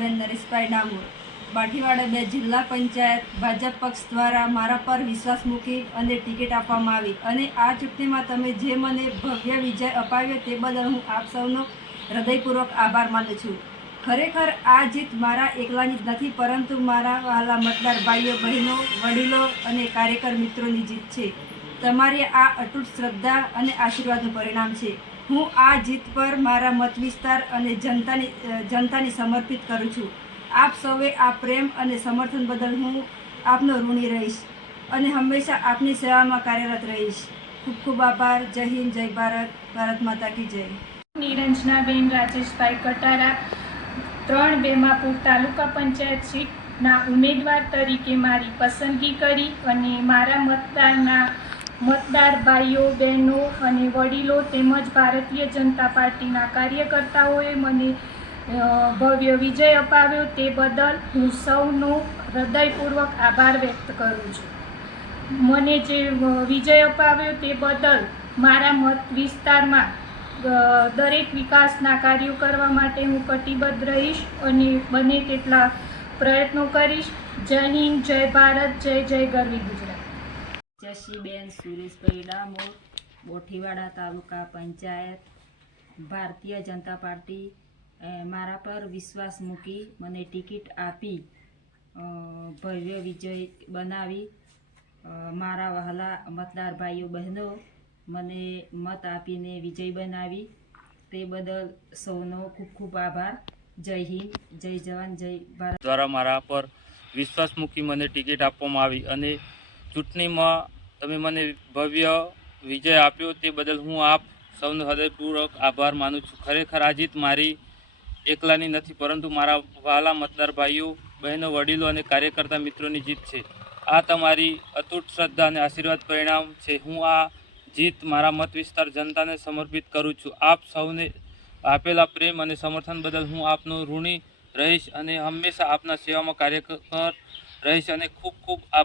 મીરાબેન નરેશભાઈ ડામોર, બાઠીવાડા 2 જિલ્લા પંચાયત ભાજપ પક્ષ દ્વારા મારા પર વિશ્વાસ મૂકી અને ટિકિટ આપવામાં આવી અને આ ચૂંટણીમાં તમે જે મને ભવ્ય વિજય અપાવ્યો તે બદલ હું આપ સૌનો હૃદયપૂર્વક આભાર માનું છું. ખરેખર આ જીત મારા એકલાની જ નથી, પરંતુ મારા વહાલા મતદાર ભાઈઓ બહેનો, વડીલો અને કાર્યકર મિત્રોની જીત છે. તમારી આ અતૂટ શ્રદ્ધા અને આશીર્વાદનું પરિણામ છે. હું આ જીત પર મારા મત વિસ્તાર અને જનતાને સમર્પિત કરું છું. આપ સૌએ આ પ્રેમ અને સમર્થન બદલ હું આપનો ઋણી રહીશ અને હંમેશા આપની સેવામાં કાર્યરત રહીશ. ખૂબ ખૂબ આભાર. જય હિન્દ, જય ભારત, ભારત માતા કી જય. નિરંજનાબેન રાજેશભાઈ કટારા 3 બેમાપુર તાલુકા પંચાયત સીટના ઉમેદવાર તરીકે મારી પસંદગી કરી અને મારા મતદાર ભાઈઓ, બહેનો અને વડીલો તેમજ ભારતીય જનતા પાર્ટીના કાર્યકર્તાઓએ મને ભવ્ય વિજય અપાવ્યો તે બદલ હું સૌનો હૃદયપૂર્વક આભાર વ્યક્ત કરું છું. મને જે વિજય અપાવ્યો તે બદલ મારા મત વિસ્તારમાં દરેક વિકાસના કાર્યો કરવા માટે હું કટિબદ્ધ રહીશ અને બને તેટલા પ્રયત્નો કરીશ. જય હિન્દ, જય ભારત, જય જય ગરવી ગુજરાત. જશીબેન સુરેશભાઈ ડામોર, બોઠીવાડા તાલુકા પંચાયત, ભારતીય જનતા પાર્ટી મારા પર વિશ્વાસ મૂકી મને ટિકિટ આપી ભવ્ય વિજય બનાવી. મારા વહાલા મતદાર ભાઈઓ બહેનો મને મત આપીને વિજય બનાવી તે બદલ સૌનો ખૂબ ખૂબ આભાર. જય હિન્દ, જય જવાન, જય ભારત. દ્વારા મારા પર વિશ્વાસ મૂકી મને ટિકિટ આપવામાં આવી અને ચૂંટણીમાં તમે મને ભવ્ય વિજય આપ્યો તે બદલ હું આપ સૌનો હૃદયપૂર્વક આભાર માનું છું. ખરેખર આ જીત મારી એકલાની નથી, પરંતુ મારા વહાલા મતદાર ભાઈઓ, બહેનો, વડીલો અને કાર્યકર્તા મિત્રોની જીત છે. આ તમારી અતૂટ શ્રદ્ધા અને આશીર્વાદ પરિણામ છે. હું આ જીત મારા મત વિસ્તાર જનતાને સમર્પિત કરું છું. આપ સૌને આપેલા પ્રેમ અને સમર્થન બદલ હું આપનો ઋણી રહીશ અને હંમેશા આપના સેવામાં કાર્યકર રહીશ અને ખૂબ ખૂબ આભાર.